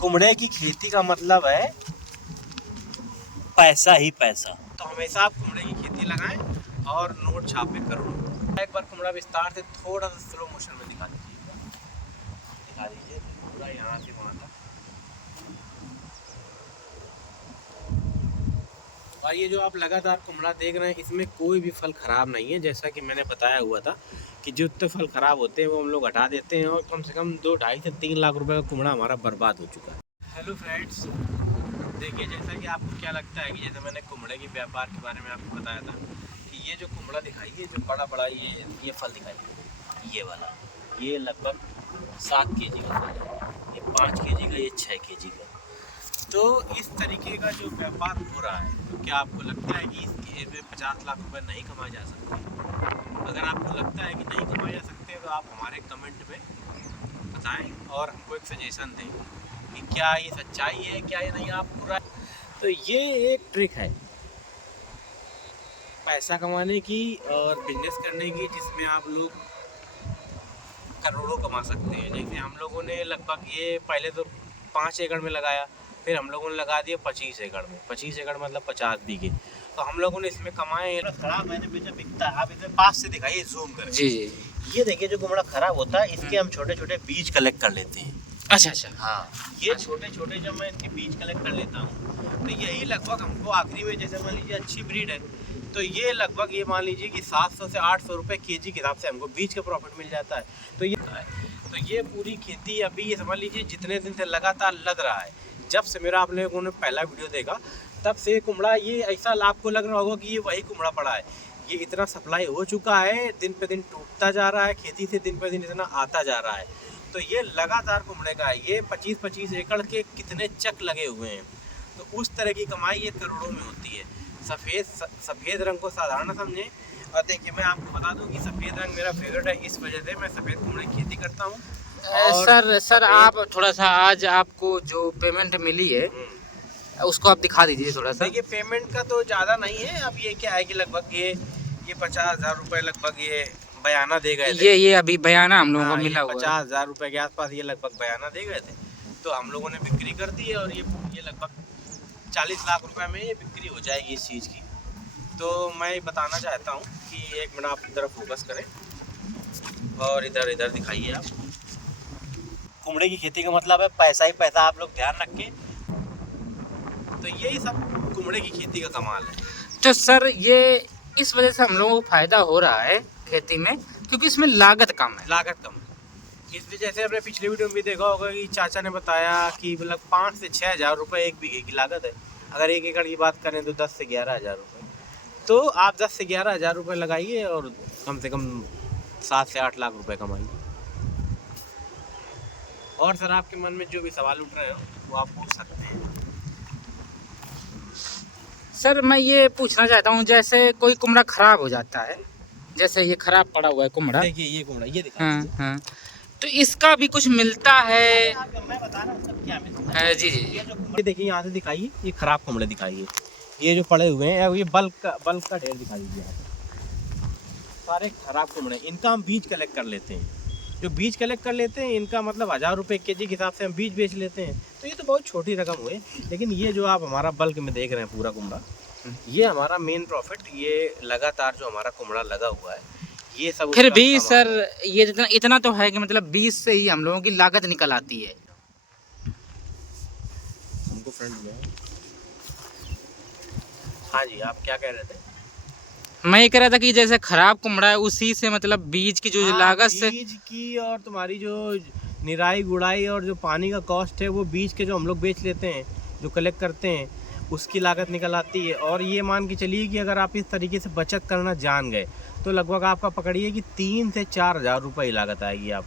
कुमड़े की खेती का मतलब है पैसा ही पैसा। तो हमेशा आप कुमड़े की खेती लगाएं और नोट छापे करोड़ों। एक बार कुमड़ा विस्तार से थोड़ा सा स्लो मोशन में दिखा दीजिए पूरा यहाँ से वहाँ तक। और ये जो आप लगातार कुमड़ा देख रहे हैं, इसमें कोई भी फल ख़राब नहीं है। जैसा कि मैंने बताया हुआ था कि जितने फल ख़राब होते हैं वो हम लोग हटा देते हैं, और कम से कम 2-2.5 से 3 लाख रुपए का कुमड़ा हमारा बर्बाद हो चुका है। हेलो फ्रेंड्स, देखिए जैसा कि आपको क्या लगता है कि जैसे मैंने कुमड़े के व्यापार के बारे में आपको बताया था कि ये जो कुमड़ा दिखाई, ये जो बड़ा बड़ा ये फल दिखाई, ये वाला, ये लगभग 7 केजी का फल है, ये 5 केजी का, ये 6 केजी का। तो इस तरीके का जो व्यापार हो रहा है, तो क्या आपको लगता है कि इसमें 50 लाख रुपए नहीं कमाए जा सकते? अगर आपको लगता है कि नहीं कमाए जा सकते तो आप हमारे कमेंट में बताएं और हमको एक सजेशन दें कि क्या ये सच्चाई है, क्या ये नहीं। आप पूरा तो ये एक ट्रिक है पैसा कमाने की और बिजनेस करने की, जिसमें आप लोग करोड़ों कमा सकते हैं। जैसे हम लोगों ने लगभग ये पहले तो 5 एकड़ में लगाया, फिर हम लोगों ने लगा दिया 25 एकड़ में। 25 एकड़ मतलब 50 बीघे। तो हम लोगों ने इसमें कमाए। खराब मैंने बेचा बिकता है। आप इसे पास से दिखाइए, जूम करें। जी जी। ये देखिए जो कुमड़ा खराब होता है, इसके हम छोटे छोटे बीज कलेक्ट कर लेते हैं। अच्छा अच्छा। हाँ, ये छोटे छोटे जब मैं इनके बीज कलेक्ट कर लेता हूँ, तो यही लगभग हमको आखिरी में, जैसे मान लीजिए अच्छी ब्रीड है तो ये लगभग ये मान लीजिए कि 700 से 800 रुपये केजी के हिसाब से हमको बीज का प्रॉफिट मिल जाता है। तो ये पूरी खेती अभी ये समझ लीजिए जितने दिन से लगातार लग रहा है, जब से मेरा आप लोगों ने पहला वीडियो देखा तब से कुमड़ा ये ऐसा आपको लग रहा होगा कि ये वही कुमड़ा पड़ा है। ये इतना सप्लाई हो चुका है, दिन पे दिन टूटता जा रहा है, खेती से दिन पे दिन इतना आता जा रहा है। तो ये लगातार कुमड़े का है। ये 25-25 एकड़ के कितने चक लगे हुए हैं। तो उस तरह की कमाई ये करोड़ों में होती है। सफ़ेद रंग को साधारण समझें। और देखिए मैं आपको बता दूं कि सफ़ेद रंग मेरा फेवरेट है, इस वजह से मैं सफ़ेद कुमड़े की खेती करता हूँ। सर आप थोड़ा सा आज आपको जो पेमेंट मिली है उसको आप दिखा दीजिए थोड़ा सा। देखिए पेमेंट का तो ज़्यादा नहीं है। अब ये क्या है कि लगभग ये 50,000 रुपये लगभग ये बयाना दे गए थे। ये अभी बयाना हम लोगों को मिला हुआ है। 50,000 रुपये के आसपास ये लगभग बयाना दे गए थे। तो हम लोगों ने बिक्री कर दी है, और ये लगभग 40 लाख रुपए में ये बिक्री हो जाएगी इस चीज़ की। तो मैं बताना चाहता हूँ कि एक मिनट आप इधर फोकस करें और इधर दिखाइए आप। कुमड़े की खेती का मतलब है पैसा ही पैसा। आप लोग ध्यान रखें। तो यही सब कुमड़े की खेती का कमाल है। तो सर ये इस वजह से हम लोगों को फायदा हो रहा है खेती में, क्योंकि इसमें लागत कम है। लागत कम है। इस वजह से आपने पिछले वीडियो में भी देखा होगा कि चाचा ने बताया कि मतलब 5 से 6 हज़ार रुपये एक बीघे की लागत है। अगर 1 एकड़ की बात करें तो 10 से 11 हज़ार रुपये। तो आप 10 से 11 हज़ार रुपये लगाइए और कम से कम 7 से 8 लाख रुपए कमाइए। और सर आपके मन में जो भी सवाल उठ रहे हो वो आप पूछ सकते हैं। सर मैं ये पूछना चाहता हूँ, जैसे कोई कुमड़ा खराब हो जाता है, जैसे ये खराब पड़ा हुआ है कुमड़ा। देखिए ये कुमड़ा ये दिखा। हाँ। तो इसका भी कुछ मिलता है? मैं बता रहा हूँ सब क्या मिलता है। जी जी। ये जो कुमड़े देखिए यहाँ से दिखाइए, ये खराब कुमड़े दिखाइए। ये जो पड़े हुए हैं ये बल्क का ढेर दिखा दीजिए आप। सारे खराब कुमड़े, इनका हम बीज कलेक्ट कर लेते हैं। जो बीज कलेक्ट कर लेते हैं इनका मतलब 1000 रुपये केजी के हिसाब से हम बीज बेच लेते हैं। तो ये तो बहुत छोटी रकम हुई। लेकिन ये जो आप हमारा बल्क में देख रहे हैं पूरा कुमड़ा, ये हमारा मेन प्रॉफिट। ये लगातार जो हमारा कुमड़ा लगा हुआ है ये सब। फिर भी सर ये इतना तो है कि मतलब बीज से ही हम लोगों की लागत निकल आती है। हमको फ्रेंड में। हाँ जी, आप क्या कह रहे थे? मैं ये कह रहा था कि जैसे खराब कुमड़ा है उसी से मतलब बीज की जो लागत से, बीज की और तुम्हारी जो निराई गुड़ाई और जो पानी का कॉस्ट है वो बीज के जो हम लोग बेच लेते हैं, जो कलेक्ट करते हैं, उसकी लागत निकल आती है। और ये मान के चलिए कि अगर आप इस तरीके से बचत करना जान गए तो लगभग आपका पकड़िए कि 3 से 4 हज़ार रुपये की लागत आएगी। आप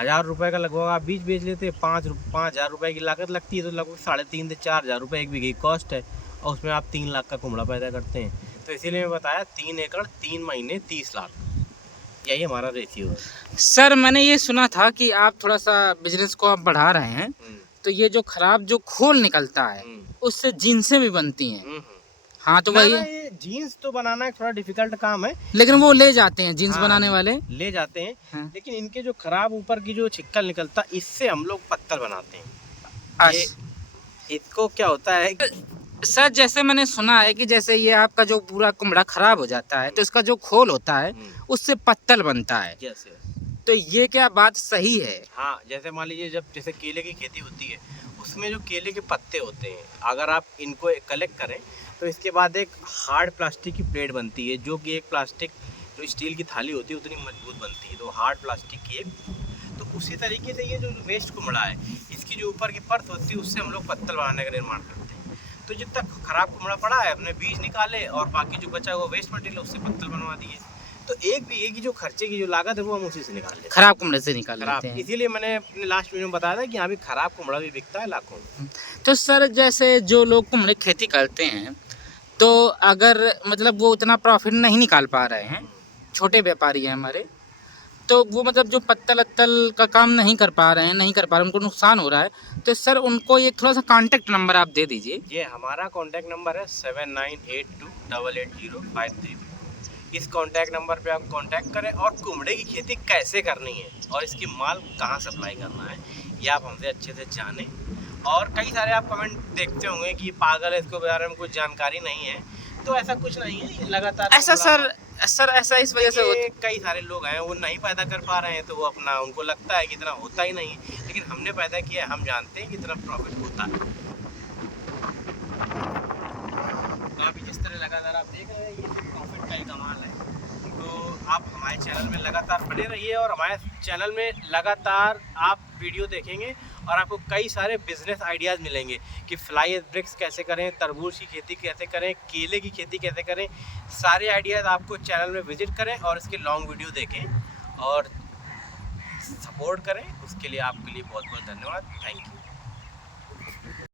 1000 रुपये का लगभग आप बीज बेच लेते हैं, 5 हज़ार रुपये की लागत लगती है, तो लगभग 3.5 से 4 हज़ार रुपये एक बीघे की कॉस्ट है। और उसमें आप 3 लाख का कुमड़ा पैदा करते हैं। तो इसीलिए मैं बताया 3 एकड़ 3 महीने 30 लाख, यही हमारा रेशियो है। सर मैंने ये सुना था कि आप थोड़ा सा बिजनेस को आप बढ़ा रहे हैं, तो ये जो खराब जो खोल निकलता है उससे जीन्सें भी बनती हैं। हाँ तो वही ये जीन्स तो बनाना थोड़ा डिफिकल्ट काम है, लेकिन वो ले जाते हैं जीन्स बनाने वाले ले जाते हैं। हाँ। लेकिन इनके जो खराब ऊपर की जो छिक्कल निकलता, इससे हम लोग पत्तल बनाते हैं। इसको क्या होता है सर जैसे मैंने सुना है कि जैसे ये आपका जो पूरा कुमड़ा खराब हो जाता है तो इसका जो खोल होता है उससे पत्तल बनता है। Yes yes. तो ये क्या बात सही है? हाँ, जैसे मान लीजिए जब जैसे केले की खेती होती है उसमें जो केले के पत्ते होते हैं अगर आप इनको कलेक्ट करें तो इसके बाद एक हार्ड प्लास्टिक की प्लेट बनती है जो कि एक प्लास्टिक जो स्टील की थाली होती है उतनी मजबूत बनती है, तो हार्ड प्लास्टिक की एक, तो उसी तरीके से ये जो वेस्ट कुमड़ा है इसकी जो ऊपर की परत होती है उससे हम लोग पत्तल बनाने का निर्माण करते हैं। तो जब तक खराब कुमड़ा पड़ा है अपने बीज निकाले और बाकी जो बचा हुआ वेस्ट मटेरियल उससे पत्तल बनवा दिए। तो एक बीघे की जो खर्चे की जो लागत है वो हम उसी से निकाल लेते हैं, खराब कुमड़े से निकाल लेते हैं। इसीलिए मैंने अपने लास्ट वीडियो में बताया था कि यहाँ भी खराब कुमड़ा भी बिकता है लाखों में। तो सर जैसे जो लोग कुमड़े की खेती करते हैं तो अगर मतलब वो उतना प्रॉफिट नहीं निकाल पा रहे हैं, छोटे व्यापारी हैं हमारे, तो वो मतलब जो पत्तल अत्तल का काम नहीं कर पा रहे हैं, उनको नुकसान हो रहा है, तो सर उनको एक थोड़ा सा कांटेक्ट नंबर आप दे दीजिए। ये हमारा कांटेक्ट नंबर है 7982880533। इस कांटेक्ट नंबर पे आप कांटेक्ट करें और कुमड़े की खेती कैसे करनी है और इसकी माल कहाँ सप्लाई करना है ये आप हमसे अच्छे से जानें। और कई सारे आप कमेंट देखते होंगे कि पागल है, इसके बारे में कुछ जानकारी नहीं है, तो ऐसा कुछ नहीं है, लगातार ऐसा सर ऐसा इस वजह से कई सारे लोग हैं वो नहीं पैदा कर पा रहे हैं तो वो अपना उनको लगता है कि इतना होता ही नहीं है, लेकिन हमने पैदा किया, हम जानते हैं कि इतना प्रॉफिट होता है। तो अभी जिस तरह लगातार आप देख रहे हैं ये सिर्फ प्रॉफिट का ही कमाल है। तो आप हमारे चैनल में लगातार बने रहिए और हमारे चैनल में लगातार आप वीडियो देखेंगे और आपको कई सारे बिजनेस आइडियाज़ मिलेंगे कि फ्लाई ब्रिक्स कैसे करें, तरबूज की खेती कैसे करें, केले की खेती कैसे करें, सारे आइडियाज़ आपको चैनल में विजिट करें और इसके लॉन्ग वीडियो देखें और सपोर्ट करें। उसके लिए आपके लिए बहुत बहुत धन्यवाद। Thank you.